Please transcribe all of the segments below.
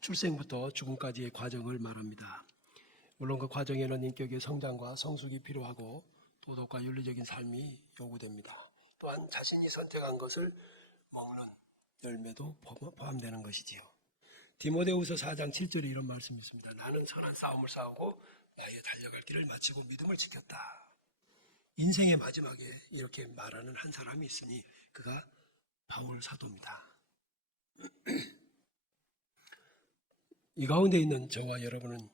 출생부터 죽음까지의 과정을 말합니다. 물론 그 과정에는 인격의 성장과 성숙이 필요하고 도덕과 윤리적인 삶이 요구됩니다. 또한 자신이 선택한 것을 먹는 열매도 포함되는 것이지요. 디모데후서 4장 7절에 이런 말씀이 있습니다. 나는 선한 싸움을 싸우고 나의 달려갈 길을 마치고 믿음을 지켰다. 인생의 마지막에 이렇게 말하는 한 사람이 있으니 그가 바울 사도입니다. 이 가운데 있는 저와 여러분은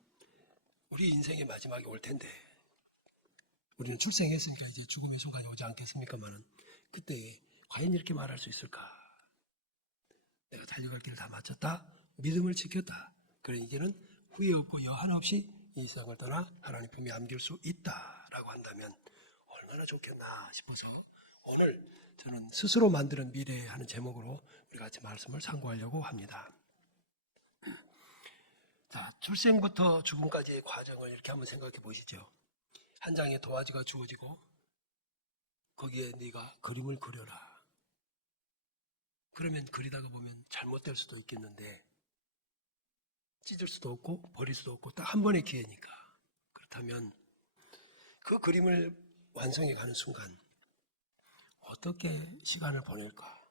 우리 인생의 마지막이 올 텐데 우리는 출생했으니까 이제 죽음의 순간이 오지 않겠습니까마는 그때 과연 이렇게 말할 수 있을까? 내가 달려갈 길을 다 마쳤다. 믿음을 지켰다. 그래 이제는 후회 없고 여한 없이 이 세상을 떠나 하나님 품에 안길 수 있다라고 한다면 얼마나 좋겠나 싶어서 오늘 저는 스스로 만드는 미래 하는 제목으로 우리 같이 말씀을 상고하려고 합니다. 자, 출생부터 죽음까지의 과정을 이렇게 한번 생각해 보시죠. 한 장의 도화지가 주어지고 거기에 네가 그림을 그려라. 그러면 그리다가 보면 잘못될 수도 있겠는데 찢을 수도 없고 버릴 수도 없고 딱 한 번의 기회니까. 그렇다면 그 그림을 완성해 가는 순간 어떻게 시간을 보낼까?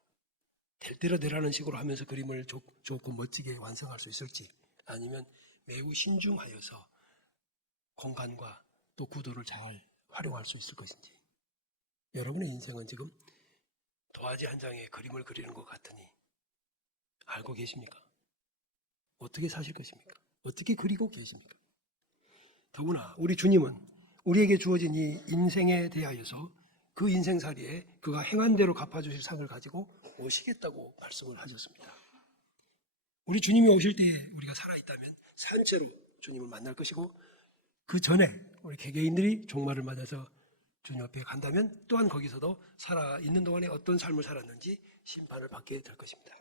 될 대로 되라는 식으로 하면서 그림을 좋고 멋지게 완성할 수 있을지 아니면 매우 신중하여서 공간과 또 구도를 잘 활용할 수 있을 것인지. 여러분의 인생은 지금 도화지 한 장에 그림을 그리는 것 같으니 알고 계십니까? 어떻게 사실 것입니까? 어떻게 그리고 계십니까? 더구나 우리 주님은 우리에게 주어진 이 인생에 대하여서 그 인생살이에 그가 행한 대로 갚아주실 상을 가지고 오시겠다고 말씀을 하셨습니다. 우리 주님이 오실 때에 우리가 살아있다면 산채로 주님을 만날 것이고 그 전에 우리 개개인들이 종말을 맞아서 주님 앞에 간다면 또한 거기서도 살아있는 동안에 어떤 삶을 살았는지 심판을 받게 될 것입니다.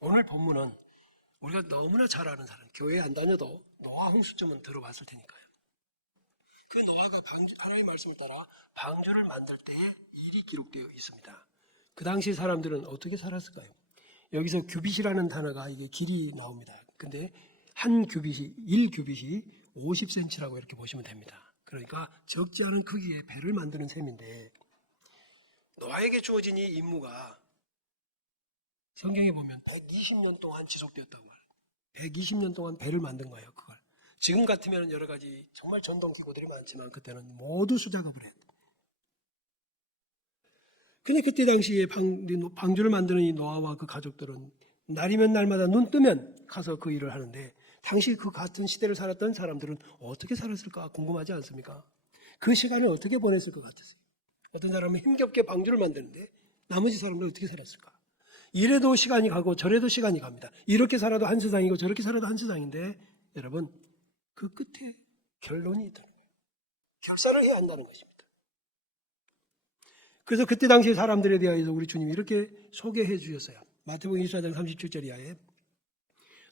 오늘 본문은 우리가 너무나 잘 아는 사람, 교회에 안 다녀도 노아 홍수쯤은 들어봤을 테니까요. 그 노아가 하나님의 말씀을 따라 방주를 만들 때의 일이 기록되어 있습니다. 그 당시 사람들은 어떻게 살았을까요? 여기서 규빗이라는 단어가 이게 길이 나옵니다. 근데 한 규빗이 1규빗이 50cm라고 이렇게 보시면 됩니다. 그러니까 적지 않은 크기의 배를 만드는 셈인데 노아에게 주어진 이 임무가 성경에 보면 120년 동안 지속되었다고 말해요. 120년 동안 배를 만든 거예요. 그걸. 지금 같으면 여러 가지 정말 전동기구들이 많지만 그때는 모두 수작업을 했다. 근데 그때 당시에 방주를 만드는 이 노아와 그 가족들은 날이면 날마다 눈 뜨면 가서 그 일을 하는데 당시 그 같은 시대를 살았던 사람들은 어떻게 살았을까 궁금하지 않습니까? 그 시간을 어떻게 보냈을 것 같으세요? 어떤 사람은 힘겹게 방주를 만드는데 나머지 사람들은 어떻게 살았을까? 이래도 시간이 가고 저래도 시간이 갑니다. 이렇게 살아도 한 세상이고 저렇게 살아도 한 세상인데 여러분 그 끝에 결론이 있다는 거예요. 결산을 해야 한다는 것입니다. 그래서 그때 당시 사람들에 대하여서 우리 주님이 이렇게 소개해 주셨어요. 마태복음 24장 37절 이하에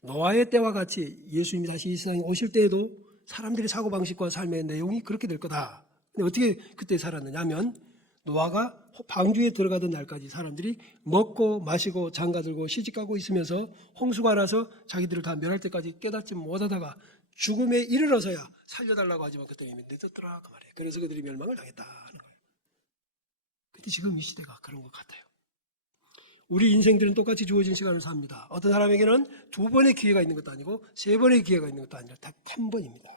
노아의 때와 같이 예수님이 다시 이 세상에 오실 때에도 사람들의 사고방식과 삶의 내용이 그렇게 될 거다. 근데 어떻게 그때 살았느냐 하면 노아가 방주에 들어가던 날까지 사람들이 먹고 마시고 장가들고 시집가고 있으면서 홍수가 나서 자기들을 다 멸할 때까지 깨닫지 못하다가 죽음에 이르러서야 살려달라고 하지만 그때 이미 늦었더라 그 말이에요. 그래서 그들이 멸망을 당했다는 거예요. 근데 지금 이 시대가 그런 것 같아요. 우리 인생들은 똑같이 주어진 시간을 삽니다. 어떤 사람에게는 2번의 기회가 있는 것도 아니고 3번의 기회가 있는 것도 아니라 딱 한 번입니다.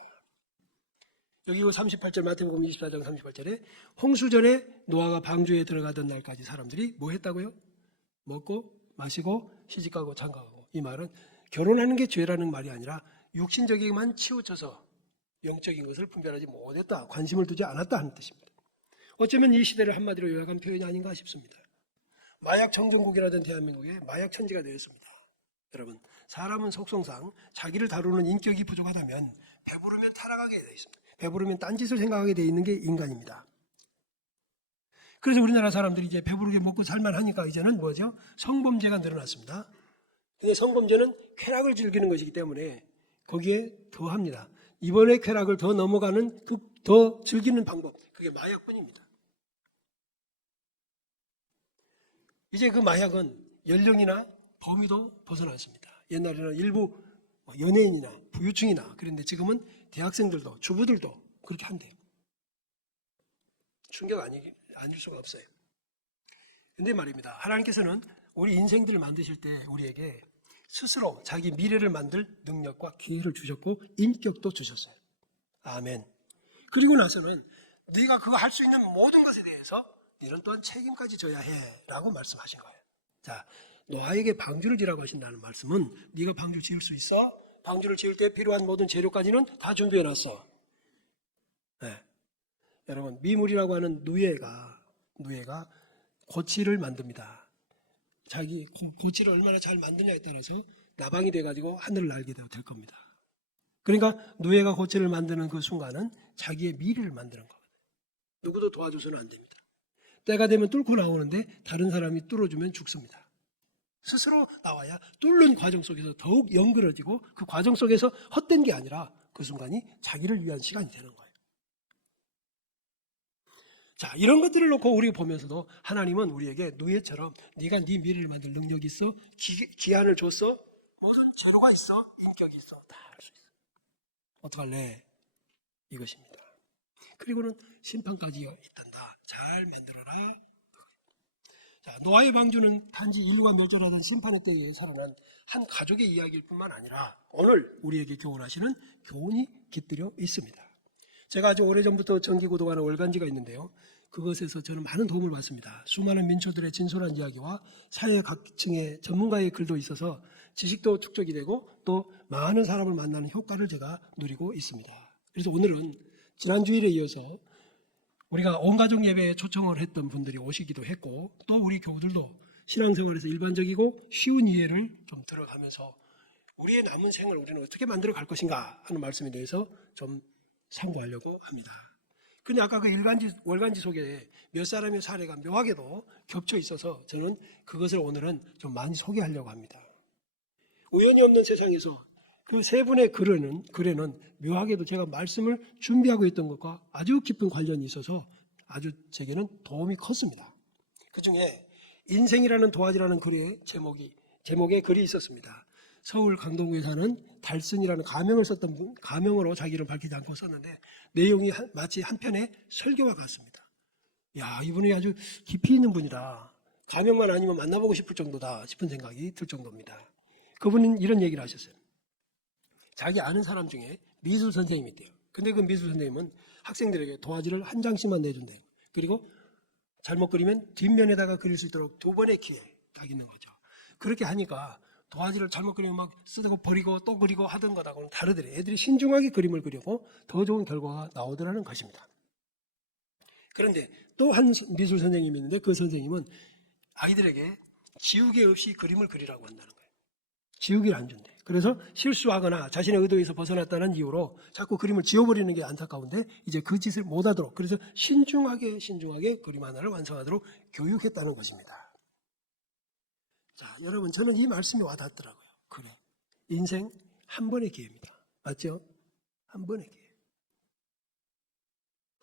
여기 38절 마태복음 24장 38절에 홍수 전에 노아가 방주에 들어가던 날까지 사람들이 뭐 했다고요? 먹고 마시고 시집가고 장가가고. 이 말은 결혼하는 게 죄라는 말이 아니라 육신적이게만 치우쳐서 영적인 것을 분별하지 못했다. 관심을 두지 않았다 하는 뜻입니다. 어쩌면 이 시대를 한마디로 요약한 표현이 아닌가 싶습니다. 마약 청정국이라던 대한민국에 마약 천지가 되었습니다. 여러분, 사람은 속성상 자기를 다루는 인격이 부족하다면 배부르면 타락하게 되어 있습니다. 배부르면 딴짓을 생각하게 되어 있는 게 인간입니다. 그래서 우리나라 사람들이 이제 배부르게 먹고 살만하니까 이제는 뭐죠? 성범죄가 늘어났습니다. 근데 성범죄는 쾌락을 즐기는 것이기 때문에 거기에 더 합니다. 이번에 쾌락을 더 넘어가는 더 즐기는 방법, 그게 마약뿐입니다. 이제 그 마약은 연령이나 범위도 벗어났습니다. 옛날에는 일부 연예인이나 부유층이나 그런데 지금은 대학생들도 주부들도 그렇게 한대요. 충격 아닐 수가 없어요. 근데 말입니다. 하나님께서는 우리 인생들을 만드실 때 우리에게 스스로 자기 미래를 만들 능력과 기회를 주셨고 인격도 주셨어요. 아멘. 그리고 나서는 네가 그거 할 수 있는 모든 것에 대해서 너는 또한 책임까지 져야 해 라고 말씀하신 거예요. 자, 노아에게 방주를 지라고 하신다는 말씀은 네가 방주 지을 수 있어? 방주를 지을 때 필요한 모든 재료까지는 다 준비해놨어. 네. 여러분, 미물이라고 하는 누에가 고치를 만듭니다. 자기 고치를 얼마나 잘 만드냐에 따라서 나방이 돼가지고 하늘을 날게 될 겁니다. 그러니까 누에가 고치를 만드는 그 순간은 자기의 미래를 만드는 거거든요. 누구도 도와줘서는 안 됩니다. 때가 되면 뚫고 나오는데 다른 사람이 뚫어주면 죽습니다. 스스로 나와야 뚫는 과정 속에서 더욱 연그러지고 그 과정 속에서 헛된 게 아니라 그 순간이 자기를 위한 시간이 되는 거예요. 자, 이런 것들을 놓고 우리가 보면서도 하나님은 우리에게 누에처럼 네가 네 미래를 만들 능력이 있어, 기한을 줬어, 모든 재료가 있어, 인격이 있어, 다 할 수 있어. 어떡할래? 이것입니다. 그리고는 심판까지 있단다. 잘 만들어라. 자, 노아의 방주는 단지 인류가 멸절하던 심판의 때에 살아난 한 가족의 이야기일 뿐만 아니라 오늘 우리에게 교훈하시는 교훈이 깃들여 있습니다. 제가 아주 오래전부터 정기구독하는 월간지가 있는데요. 그것에서 저는 많은 도움을 받습니다. 수많은 민초들의 진솔한 이야기와 사회 각층의 전문가의 글도 있어서 지식도 축적이 되고 또 많은 사람을 만나는 효과를 제가 누리고 있습니다. 그래서 오늘은 지난 주일에 이어서 우리가 온 가족 예배에 초청을 했던 분들이 오시기도 했고 또 우리 교우들도 신앙생활에서 일반적이고 쉬운 이해를 좀 들어가면서 우리의 남은 생을 우리는 어떻게 만들어 갈 것인가 하는 말씀에 대해서 좀 참고하려고 합니다. 근데 아까 그 월간지 속에 몇 사람의 사례가 묘하게도 겹쳐 있어서 저는 그것을 오늘은 좀 많이 소개하려고 합니다. 우연이 없는 세상에서 그 세 분의 글에는 묘하게도 제가 말씀을 준비하고 있던 것과 아주 깊은 관련이 있어서 아주 제게는 도움이 컸습니다. 그 중에 인생이라는 도화지라는 글의 제목에 글이 있었습니다. 서울 강동구에 사는 달승이라는 가명을 썼던 분, 가명으로 자기를 밝히지 않고 썼는데 내용이 마치 한 편의 설교와 같습니다. 야, 이분이 아주 깊이 있는 분이다. 가명만 아니면 만나보고 싶을 정도다 싶은 생각이 들 정도입니다. 그분은 이런 얘기를 하셨어요. 자기 아는 사람 중에 미술 선생님이 있대요. 근데 그 미술 선생님은 학생들에게 도화지를 한 장씩만 내준대요. 그리고 잘못 그리면 뒷면에다가 그릴 수 있도록 2번의 기회 딱 있는 거죠. 그렇게 하니까 도화지를 잘못 그리면 막 쓰다가 버리고 또 그리고 하던 거하고는 다르더래요. 애들이 신중하게 그림을 그리고 더 좋은 결과가 나오더라는 것입니다. 그런데 또 한 미술 선생님이 있는데 그 선생님은 아이들에게 지우개 없이 그림을 그리라고 한다는 거예요. 지우개를 안 준대. 그래서 실수하거나 자신의 의도에서 벗어났다는 이유로 자꾸 그림을 지워버리는 게 안타까운데 이제 그 짓을 못하도록 그래서 신중하게 그림 하나를 완성하도록 교육했다는 것입니다. 자, 여러분 저는 이 말씀이 와닿더라고요. 그래, 인생 한 번의 기회입니다. 맞죠? 한 번의 기회.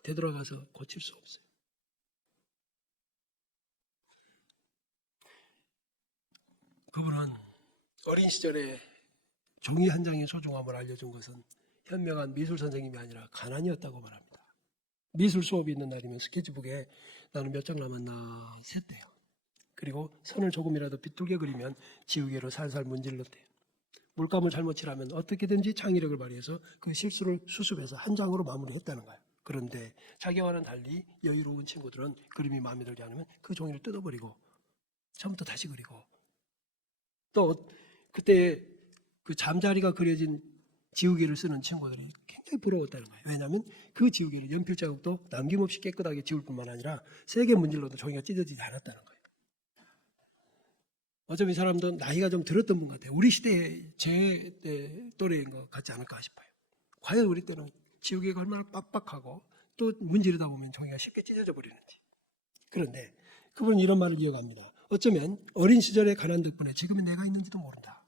되돌아가서 고칠 수 없어요. 그분은 어린 시절에 종이 한 장의 소중함을 알려준 것은 현명한 미술 선생님이 아니라 가난이었다고 말합니다. 미술 수업이 있는 날이면 스케치북에 나는 몇 장 남았나 셌대요. 그리고 선을 조금이라도 빗뚤게 그리면 지우개로 살살 문질렀대요. 물감을 잘못 칠하면 어떻게든지 창의력을 발휘해서 그 실수를 수습해서 한 장으로 마무리했다는 거예요. 그런데 자기와는 달리 여유로운 친구들은 그림이 마음에 들지 않으면 그 종이를 뜯어버리고 처음부터 다시 그리고 또 그때 그 잠자리가 그려진 지우개를 쓰는 친구들이 굉장히 부러웠다는 거예요. 왜냐하면 그 지우개를 연필 자국도 남김없이 깨끗하게 지울 뿐만 아니라 세게 문질러도 종이가 찢어지지 않았다는 거예요. 어쩌면 이 사람도 나이가 좀 들었던 분 같아요. 우리 시대에 제 또래인 것 같지 않을까 싶어요. 과연 우리 때는 지우개가 얼마나 빡빡하고 또 문지르다 보면 종이가 쉽게 찢어져 버리는지. 그런데 그분은 이런 말을 이어갑니다. 어쩌면 어린 시절의 가난 덕분에 지금의 내가 있는지도 모른다.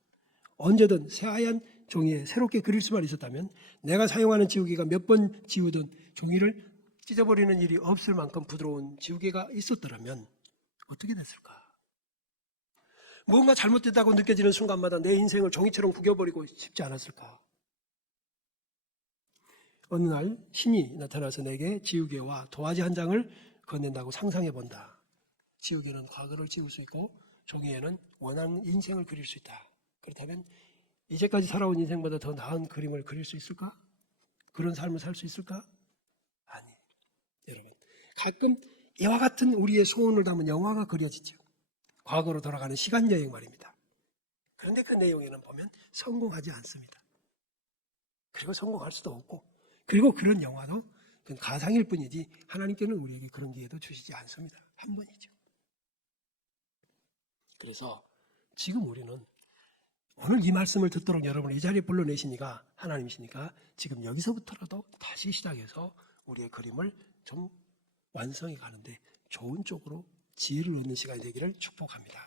언제든 새하얀 종이에 새롭게 그릴 수만 있었다면 내가 사용하는 지우개가 몇 번 지우든 종이를 찢어버리는 일이 없을 만큼 부드러운 지우개가 있었더라면 어떻게 됐을까? 뭔가 잘못됐다고 느껴지는 순간마다 내 인생을 종이처럼 구겨버리고 싶지 않았을까? 어느 날 신이 나타나서 내게 지우개와 도화지 한 장을 건넨다고 상상해 본다. 지우개는 과거를 지울 수 있고 종이에는 원하는 인생을 그릴 수 있다. 그렇다면 이제까지 살아온 인생보다 더 나은 그림을 그릴 수 있을까? 그런 삶을 살 수 있을까? 아니. 여러분, 가끔 이와 같은 우리의 소원을 담은 영화가 그려지죠. 과거로 돌아가는 시간 여행 말입니다. 그런데 그 내용에는 보면 성공하지 않습니다. 그리고 성공할 수도 없고, 그리고 그런 영화도 그건 가상일 뿐이지 하나님께는 우리에게 그런 기회도 주시지 않습니다. 한 번이죠. 그래서 지금 우리는 오늘 이 말씀을 듣도록 여러분을 이 자리에 불러내시니까 하나님이시니까 지금 여기서부터라도 다시 시작해서 우리의 그림을 좀 완성해 가는데 좋은 쪽으로 지혜를 얻는 시간이 되기를 축복합니다.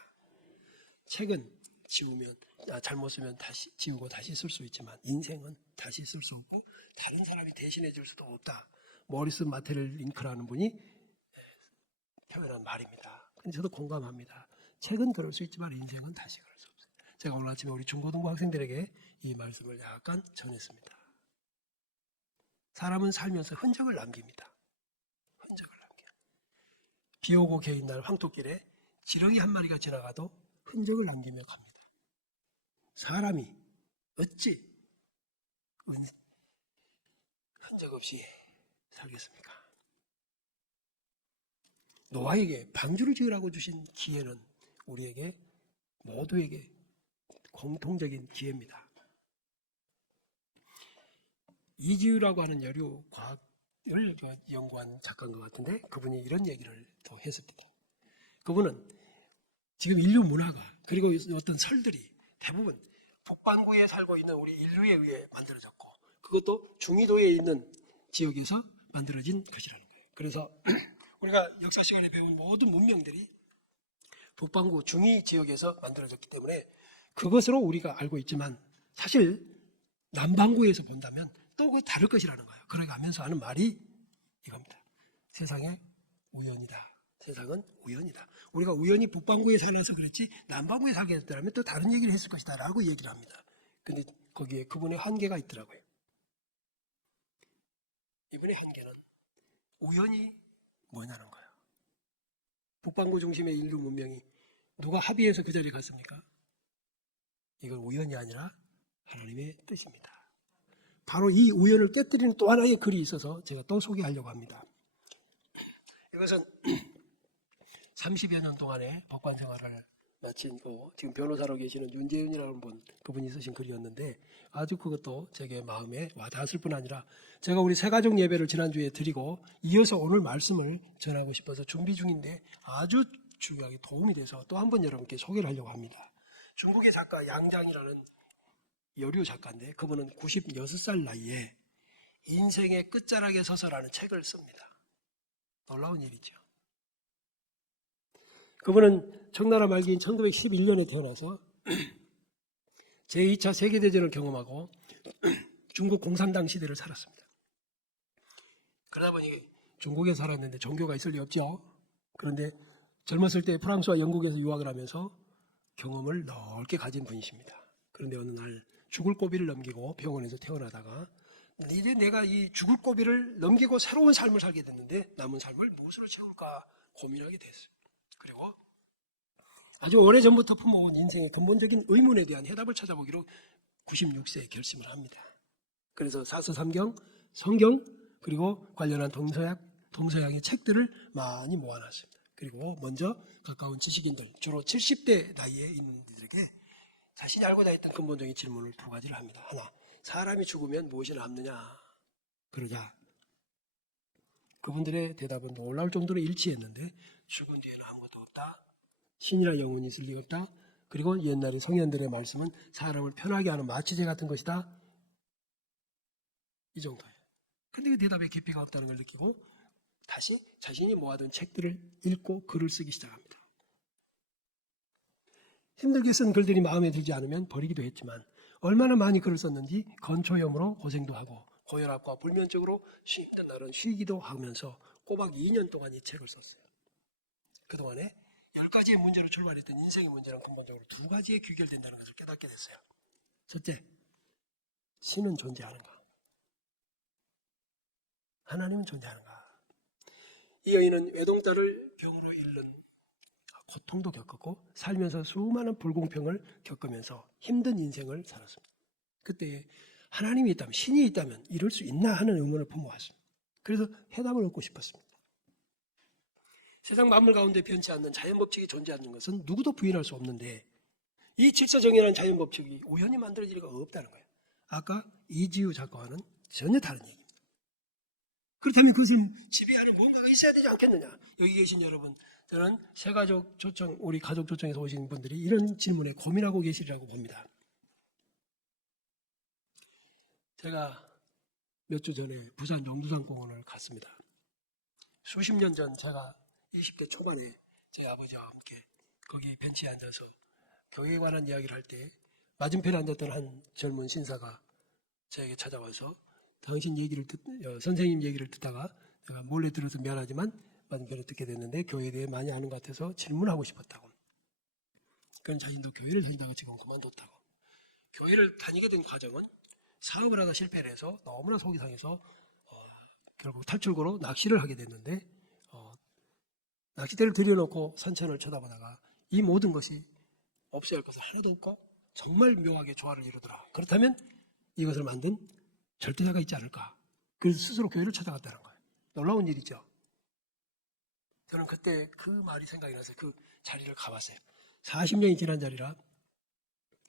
책은 지우면 잘못 쓰면 다시 지우고 다시 쓸 수 있지만 인생은 다시 쓸 수 없고 다른 사람이 대신해 줄 수도 없다. 모리스 마텔 링크라는 분이 표현한 말입니다. 근데 저도 공감합니다. 책은 그럴 수 있지만 인생은 다시 그럴 수 없어요. 제가 오늘 아침에 우리 중고등부 학생들에게 이 말씀을 약간 전했습니다. 사람은 살면서 흔적을 남깁니다. 흔적을 남겨. 비 오고 개인 날 황토길에 지렁이 한 마리가 지나가도 흔적을 남기며 갑니다. 사람이 어찌 흔적 없이 살겠습니까? 노아에게 방주를 지으라고 주신 기회는 우리에게 모두에게 공통적인 기회입니다. 이지우라고 하는 여류 과학을 연구한 작가인 것 같은데 그분이 이런 얘기를 또 했습니다. 그분은 지금 인류 문화가 그리고 어떤 설들이 대부분 북반구에 살고 있는 우리 인류에 의해 만들어졌고 그것도 중위도에 있는 지역에서 만들어진 것이라는 거예요. 그래서 우리가 역사 시간에 배운 모든 문명들이 북반구 중위 지역에서 만들어졌기 때문에 그것으로 우리가 알고 있지만 사실 남반구에서 본다면 또 그 다를 것이라는 거예요. 그러가면서 하는 말이 이겁니다. 세상에 우연이다. 세상은 우연이다. 우리가 우연히 북반구에 살아서 그렇지 남반구에 살게 됐다면 또 다른 얘기를 했을 것이다 라고 얘기를 합니다. 근데 거기에 그분의 한계가 있더라고요. 이분의 한계는 우연이 뭐냐는 거예요. 북반구 중심의 인류 문명이 누가 합의해서 그 자리에 갔습니까? 이건 우연이 아니라 하나님의 뜻입니다. 바로 이 우연을 깨뜨리는 또 하나의 글이 있어서 제가 또 소개하려고 합니다. 이것은 30여 년 동안의 법관 생활을 마친 지금 변호사로 계시는 윤재윤이라는 분, 그분이 쓰신 글이었는데 아주 그것도 제게 마음에 와닿았을 뿐 아니라 제가 우리 새가족 예배를 지난주에 드리고 이어서 오늘 말씀을 전하고 싶어서 준비 중인데 아주 중요하게 도움이 돼서 또 한 번 여러분께 소개를 하려고 합니다. 중국의 작가 양장이라는 여류 작가인데 그분은 96살 나이에 인생의 끝자락에 서서라는 책을 씁니다. 놀라운 일이죠. 그분은 청나라 말기인 1911년에 태어나서 제2차 세계대전을 경험하고 중국 공산당 시대를 살았습니다. 그러다 보니 중국에 살았는데 종교가 있을 리 없죠. 그런데 젊었을 때 프랑스와 영국에서 유학을 하면서 경험을 넓게 가진 분이십니다. 그런데 어느 날 죽을 고비를 넘기고 병원에서 태어나다가 이제 내가 이 죽을 고비를 넘기고 새로운 삶을 살게 됐는데 남은 삶을 무엇으로 채울까 고민하게 됐어요. 그리고 아주 오래전부터 품어온 인생의 근본적인 의문에 대한 해답을 찾아보기로 96세에 결심을 합니다. 그래서 사서삼경, 성경 그리고 관련한 동서양의 책들을 많이 모아놨습니다. 그리고 먼저 가까운 지식인들, 주로 70대 나이에 있는 이들에게 자신이 알고자 했던 근본적인 질문을 두 가지를 합니다. 하나, 사람이 죽으면 무엇이 남느냐? 그러자 그분들의 대답은 놀라울 정도로 일치했는데 죽은 뒤에는 아무것도 없다. 신이나 영혼이 있을 리가 없다. 그리고 옛날의 성현들의 말씀은 사람을 편하게 하는 마취제 같은 것이다. 이 정도예요. 근데 그 대답에 깊이가 없다는 걸 느끼고 다시 자신이 모아둔 책들을 읽고 글을 쓰기 시작합니다. 힘들게 쓴 글들이 마음에 들지 않으면 버리기도 했지만 얼마나 많이 글을 썼는지 건초염으로 고생도 하고 고혈압과 불면증으로 힘든 날은 쉬기도 하면서 꼬박 2년 동안 이 책을 썼어요. 그동안에 10가지의 문제로 출발했던 인생의 문제는 근본적으로 2가지에 귀결된다는 것을 깨닫게 됐어요. 첫째, 신은 존재하는가? 하나님은 존재하는가? 이 여인은 외동딸을 병으로 잃는 고통도 겪었고 살면서 수많은 불공평을 겪으면서 힘든 인생을 살았습니다. 그때 하나님이 있다면, 신이 있다면 이럴 수 있나 하는 의문을 품어왔습니다. 그래서 해답을 얻고 싶었습니다. 세상 만물 가운데 변치 않는 자연법칙이 존재하는 것은 누구도 부인할 수 없는데 이 질서정연한 자연법칙이 우연히 만들어질 리가 없다는 거예요. 아까 이지우 작가와는 전혀 다른 얘기입니다. 그렇다면 그것을 지배하는 뭔가가 있어야 되지 않겠느냐? 여기 계신 여러분, 저는 새가족 초청, 우리 가족 초청에서 오신 분들이 이런 질문에 고민하고 계시리라고 봅니다. 제가 몇 주 전에 부산 용두산공원을 갔습니다. 수십 년 전 제가 20대 초반에 제 아버지와 함께 거기 벤치에 앉아서 교회에 관한 이야기를 할 때 맞은편에 앉았던 한 젊은 신사가 저에게 찾아와서 당신 얘기를 선생님 얘기를 듣다가 제가 몰래 들어서 미안하지만 맞은편에 듣게 됐는데 교회에 대해 많이 아는 것 같아서 질문하고 싶었다고. 그런 자신도 교회를 다니다가 지금 그만뒀다고. 교회를 다니게 된 과정은 사업을 하다 실패를 해서 너무나 속이 상해서 결국 탈출구로 낚시를 하게 됐는데 낚싯대를 들여놓고 산천을 쳐다보다가 이 모든 것이 없어야 할 것은 하나도 없고 정말 묘하게 조화를 이루더라. 그렇다면 이것을 만든 절대자가 있지 않을까. 그래서 스스로 교회를 찾아갔다는 거예요. 놀라운 일이죠. 저는 그때 그 말이 생각이 나서 그 자리를 가봤어요. 40년이 지난 자리라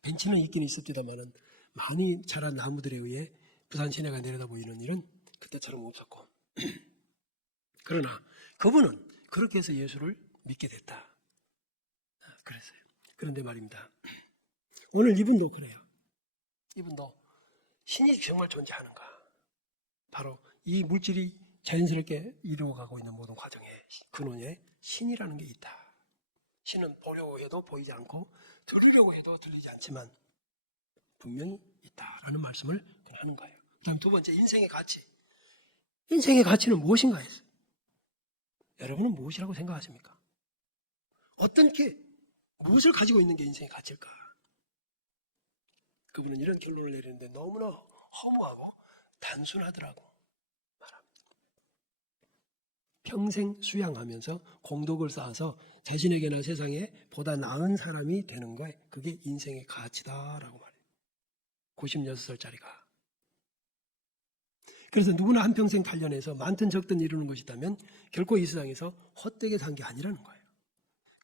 벤치는 있긴 있었지만은 많이 자란 나무들에 의해 부산 시내가 내려다 보이는 일은 그때처럼 없었고 그러나 그분은 그렇게 해서 예수를 믿게 됐다. 그랬어요. 그런데 말입니다. 오늘 이분도 그래요. 이분도 신이 정말 존재하는가? 바로 이 물질이 자연스럽게 이루어가고 있는 모든 과정의 근원에 신이라는 게 있다. 신은 보려고 해도 보이지 않고 들으려고 해도 들리지 않지만 분명히 있다라는 말씀을 하는 거예요. 그다음 두 번째, 인생의 가치. 인생의 가치는 무엇인가 했어요. 여러분은 무엇이라고 생각하십니까? 무엇을 가지고 있는 게 인생의 가치일까? 그분은 이런 결론을 내리는데 너무나 허무하고 단순하더라고 말합니다. 평생 수양하면서 공덕을 쌓아서 자신에게나 세상에 보다 나은 사람이 되는 거예요. 그게 인생의 가치다라고 말해요. 96살짜리가. 그래서 누구나 한평생 단련해서 많든 적든 이루는 것이 있다면 결코 이 세상에서 헛되게 산 게 아니라는 거예요.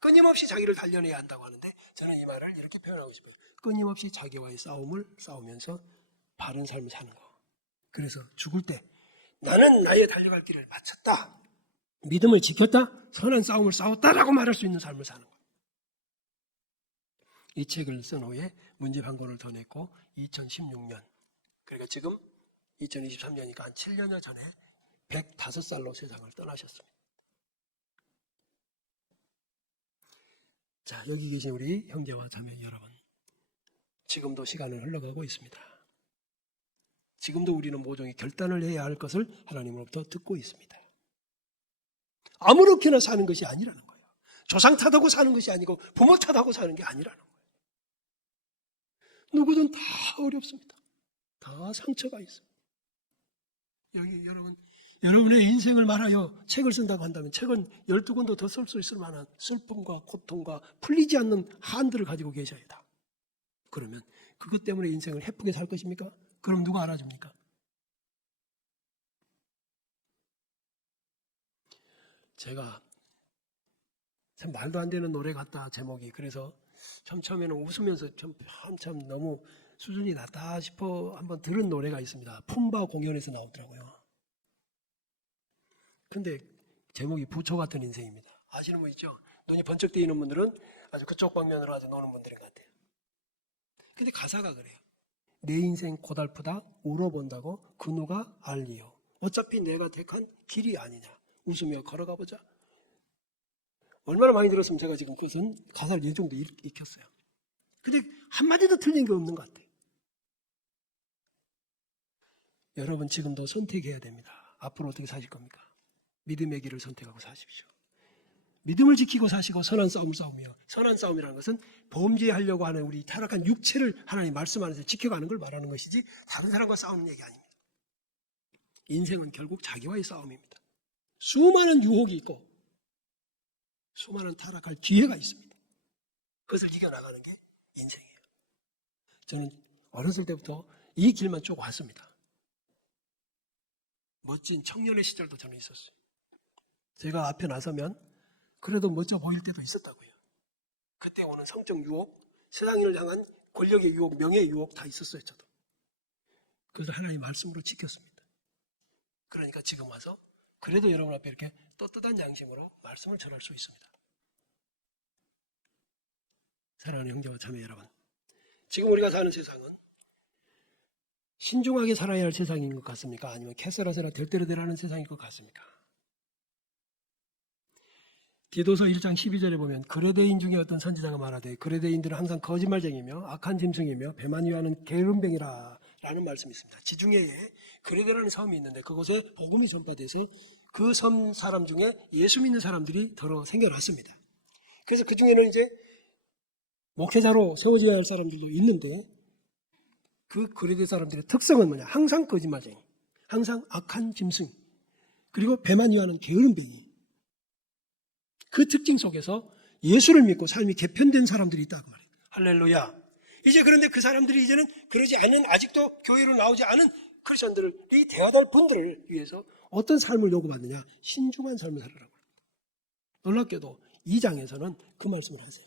끊임없이 자기를 단련해야 한다고 하는데 저는 이 말을 이렇게 표현하고 싶어요. 끊임없이 자기와의 싸움을 싸우면서 바른 삶을 사는 거. 그래서 죽을 때 나는 나의 달려갈 길을 마쳤다. 믿음을 지켰다. 선한 싸움을 싸웠다라고 말할 수 있는 삶을 사는 거예요. 이 책을 쓴 후에 문집 한 권을 더 냈고 2016년 그러니까 지금 2023년이니까 한 7년여 전에 105살로 세상을 떠나셨습니다. 자, 여기 계신 우리 형제와 자매 여러분, 지금도 시간은 흘러가고 있습니다. 지금도 우리는 모종의 결단을 해야 할 것을 하나님으로부터 듣고 있습니다. 아무렇게나 사는 것이 아니라는 거예요. 조상 탓하고 사는 것이 아니고 부모 탓하고 사는 게 아니라는 거예요. 누구든 다 어렵습니다. 다 상처가 있어요. 여기 여러분의 인생을 말하여 책을 쓴다고 한다면 책은 12권도 더 쓸 수 있을 만한 슬픔과 고통과 풀리지 않는 한들을 가지고 계셔야 다. 그러면 그것 때문에 인생을 해프게 살 것입니까? 그럼 누가 알아줍니까? 제가 참 말도 안 되는 노래 같다 제목이. 그래서 참 처음에는 웃으면서 한참 너무 수준이 낮다 싶어 한번 들은 노래가 있습니다. 품바 공연에서 나오더라고요. 근데 제목이 부처 같은 인생입니다. 아시는 분 있죠? 눈이 번쩍 뜨이는 분들은 아주 그쪽 방면으로 아주 노는 분들인 것 같아요. 근데 가사가 그래요. 내 인생 고달프다 울어본다고 그 누가 알리요. 어차피 내가 택한 길이 아니냐. 웃으며 걸어가 보자. 얼마나 많이 들었으면 제가 지금 그것은 가사를 이 정도 익혔어요. 근데 한마디도 틀린 게 없는 것 같아요. 여러분 지금도 선택해야 됩니다. 앞으로 어떻게 사실 겁니까? 믿음의 길을 선택하고 사십시오. 믿음을 지키고 사시고 선한 싸움을 싸우며, 선한 싸움이라는 것은 범죄하려고 하는 우리 타락한 육체를 하나님 말씀 안에서 지켜가는 걸 말하는 것이지 다른 사람과 싸우는 얘기 아닙니다. 인생은 결국 자기와의 싸움입니다. 수많은 유혹이 있고 수많은 타락할 기회가 있습니다. 그것을 이겨나가는 게 인생이에요. 저는 어렸을 때부터 이 길만 쭉 왔습니다. 멋진 청년의 시절도 저는 있었어요. 제가 앞에 나서면 그래도 멋져 보일 때도 있었다고요. 그때 오는 성적 유혹, 세상을 향한 권력의 유혹, 명예의 유혹 다 있었어요. 저도. 그래서 하나님 말씀으로 지켰습니다. 그러니까 지금 와서 그래도 여러분 앞에 이렇게 떳떳한 양심으로 말씀을 전할 수 있습니다. 사랑하는 형제와 자매 여러분, 지금 우리가 사는 세상은 신중하게 살아야 할 세상인 것 같습니까? 아니면 캐서라서나 될 대로 되라는 세상인 것 같습니까? 디도서 1장 12절에 보면 그레데인 중에 어떤 선지자가 말하되 그레데인들은 항상 거짓말쟁이며 악한 짐승이며 배만 위하는 게으름뱅이라 라는 말씀이 있습니다. 지중해에 그레데라는 섬이 있는데 그곳에 복음이 전파돼서 그 섬 사람 중에 예수 믿는 사람들이 더러 생겨났습니다. 그래서 그 중에는 이제 목회자로 세워져야 할 사람들도 있는데 그 그레데 사람들의 특성은 뭐냐? 항상 거짓말쟁이, 항상 악한 짐승, 그리고 배만 위하는 게으름뱅이. 그 특징 속에서 예수를 믿고 삶이 개편된 사람들이 있다고 말해요. 할렐루야. 이제 그런데 그 사람들이 이제는 그러지 않은, 아직도 교회로 나오지 않은 크리스천들이 되어야 할 분들을 위해서 어떤 삶을 요구받느냐? 신중한 삶을 살아라고 합니다. 놀랍게도 2장에서는 그 말씀을 하세요.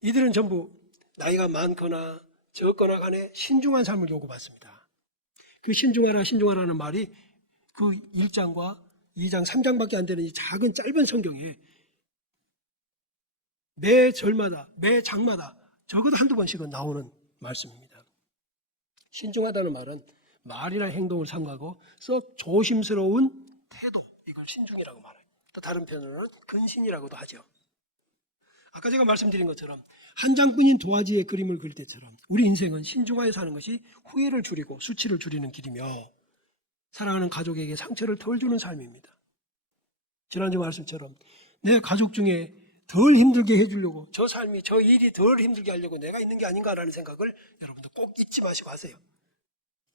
이들은 전부 나이가 많거나 적거나 간에 신중한 삶을 요구받습니다. 그 신중하라는 말이 그 1장과 2장, 3장밖에 안 되는 이 작은 짧은 성경에 매 절마다, 매 장마다 적어도 한두 번씩은 나오는 말씀입니다. 신중하다는 말은 말이나 행동을 삼가고 썩 조심스러운 태도, 이걸 신중이라고 말해요. 또 다른 표현으로는 근신이라고도 하죠. 아까 제가 말씀드린 것처럼 한 장뿐인 도화지의 그림을 그릴 때처럼 우리 인생은 신중하게 사는 것이 후회를 줄이고 수치를 줄이는 길이며 사랑하는 가족에게 상처를 덜 주는 삶입니다. 지난주 말씀처럼 내 가족 중에 덜 힘들게 해주려고, 저 삶이, 저 일이 덜 힘들게 하려고 내가 있는 게 아닌가라는 생각을 여러분들 꼭 잊지 마시고 하세요.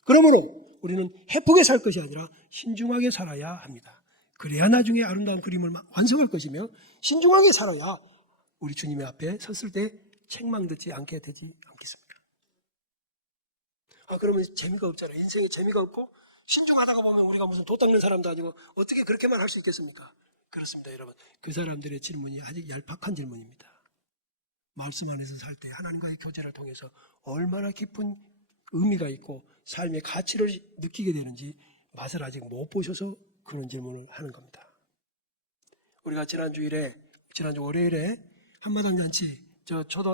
그러므로 우리는 해프게 살 것이 아니라 신중하게 살아야 합니다. 그래야 나중에 아름다운 그림을 완성할 것이며 신중하게 살아야 우리 주님의 앞에 섰을 때 책망 듣지 않게 되지 않겠습니까? 그러면 재미가 없잖아요. 인생에 재미가 없고 신중하다가 보면 우리가 무슨 도 닦는 사람도 아니고 어떻게 그렇게만 할 수 있겠습니까? 그렇습니다, 여러분. 그 사람들의 질문이 아직 얄팍한 질문입니다. 말씀 안에서 살 때 하나님과의 교제를 통해서 얼마나 깊은 의미가 있고 삶의 가치를 느끼게 되는지 맛을 아직 못 보셔서 그런 질문을 하는 겁니다. 우리가 지난주 월요일에 한마당 잔치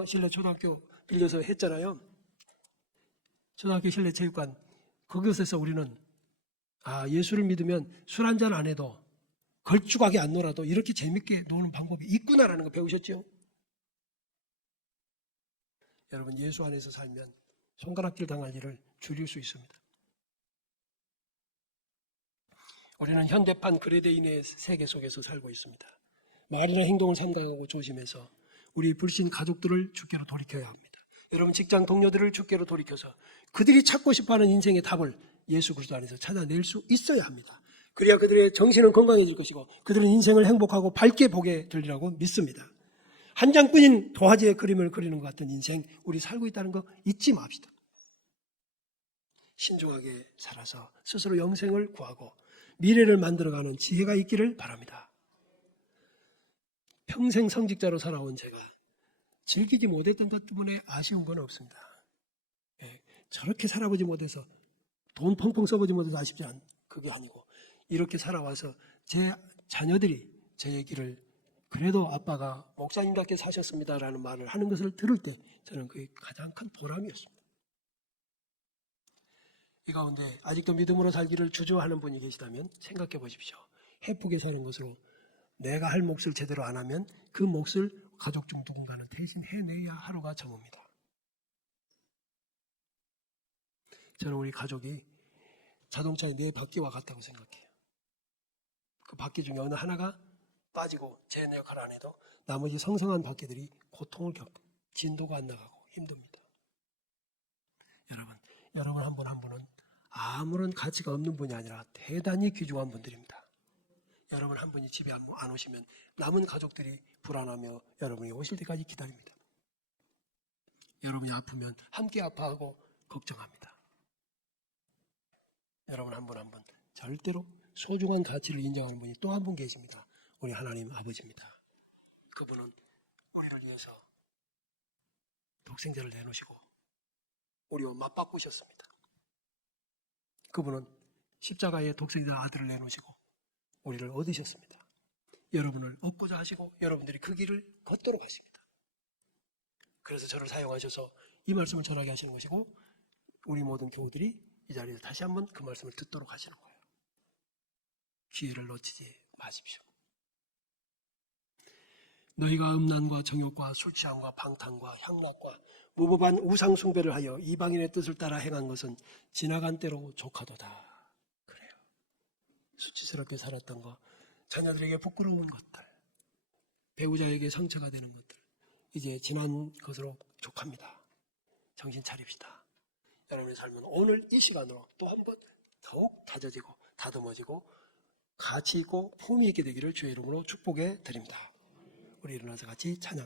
실내 초등학교 빌려서 했잖아요. 초등학교 실내 체육관, 그곳에서 우리는 예수를 믿으면 술 한잔 안 해도 걸쭉하게 안 놀아도 이렇게 재밌게 노는 방법이 있구나라는 거 배우셨죠? 여러분, 예수 안에서 살면 손가락질 당할 일을 줄일 수 있습니다. 우리는 현대판 그레데인의 세계 속에서 살고 있습니다. 말이나 행동을 삼가하고 조심해서 우리 불신 가족들을 주께로 돌이켜야 합니다. 여러분, 직장 동료들을 주께로 돌이켜서 그들이 찾고 싶어하는 인생의 답을 예수 그리스도 안에서 찾아낼 수 있어야 합니다. 그래야 그들의 정신은 건강해질 것이고 그들은 인생을 행복하고 밝게 보게 되리라고 믿습니다. 한 장뿐인 도화지의 그림을 그리는 것 같은 인생, 우리 살고 있다는 거 잊지 맙시다. 신중하게 살아서 스스로 영생을 구하고 미래를 만들어가는 지혜가 있기를 바랍니다. 평생 성직자로 살아온 제가 즐기지 못했던 것 때문에 아쉬운 건 없습니다. 저렇게 살아보지 못해서, 돈 펑펑 써보지 못해서 아쉽지 않은 그게 아니고, 이렇게 살아와서 제 자녀들이 제 얘기를 그래도 아빠가 목사님답게 사셨습니다라는 말을 하는 것을 들을 때 저는 그게 가장 큰 보람이었습니다. 이 가운데 아직도 믿음으로 살기를 주저하는 분이 계시다면 생각해 보십시오. 해프게 사는 것으로 내가 할 몫을 제대로 안 하면 그 몫을 가족 중 누군가는 대신 해내야 하루가 저뭅니다. 저는 우리 가족이 자동차의 4바퀴와 같다고 생각해요. 그 바퀴 중에 어느 하나가 빠지고 제 역할 안 해도 나머지 성성한 바퀴들이 고통을 겪고 진도가 안 나가고 힘듭니다. 여러분 한 분 한 분은 아무런 가치가 없는 분이 아니라 대단히 귀중한 분들입니다. 여러분 한 분이 집에 안 오시면 남은 가족들이 불안하며 여러분이 오실 때까지 기다립니다. 여러분이 아프면 함께 아파하고 걱정합니다. 여러분 한 분 한 분 절대로 소중한 가치를 인정하는 분이 또 한 분 계십니다. 우리 하나님 아버지입니다. 그분은 우리를 위해서 독생자를 내놓으시고 우리와 맞바꾸셨습니다. 그분은 십자가에 독생자 아들을 내놓으시고 우리를 얻으셨습니다. 여러분을 얻고자 하시고 여러분들이 그 길을 걷도록 하십니다. 그래서 저를 사용하셔서 이 말씀을 전하게 하시는 것이고 우리 모든 교우들이 이 자리에서 다시 한번 그 말씀을 듣도록 하시는 거예요. 기회를 놓치지 마십시오. 너희가 음란과 정욕과 술 취함과 방탕과 향락과 무법한 우상 숭배를 하여 이방인의 뜻을 따라 행한 것은 지나간 때로 족하도다. 그래요. 수치스럽게 살았던 것, 자녀들에게 부끄러운 것들, 배우자에게 상처가 되는 것들, 이제 지난 것으로 족합니다. 정신 차립시다. 여러분의 삶은 오늘 이 시간으로 또 한 번 더욱 다져지고 다듬어지고 가치 있고 품위 있게 되기를 주의 이름으로 축복해 드립니다. 우리 일어나서 같이 찬양.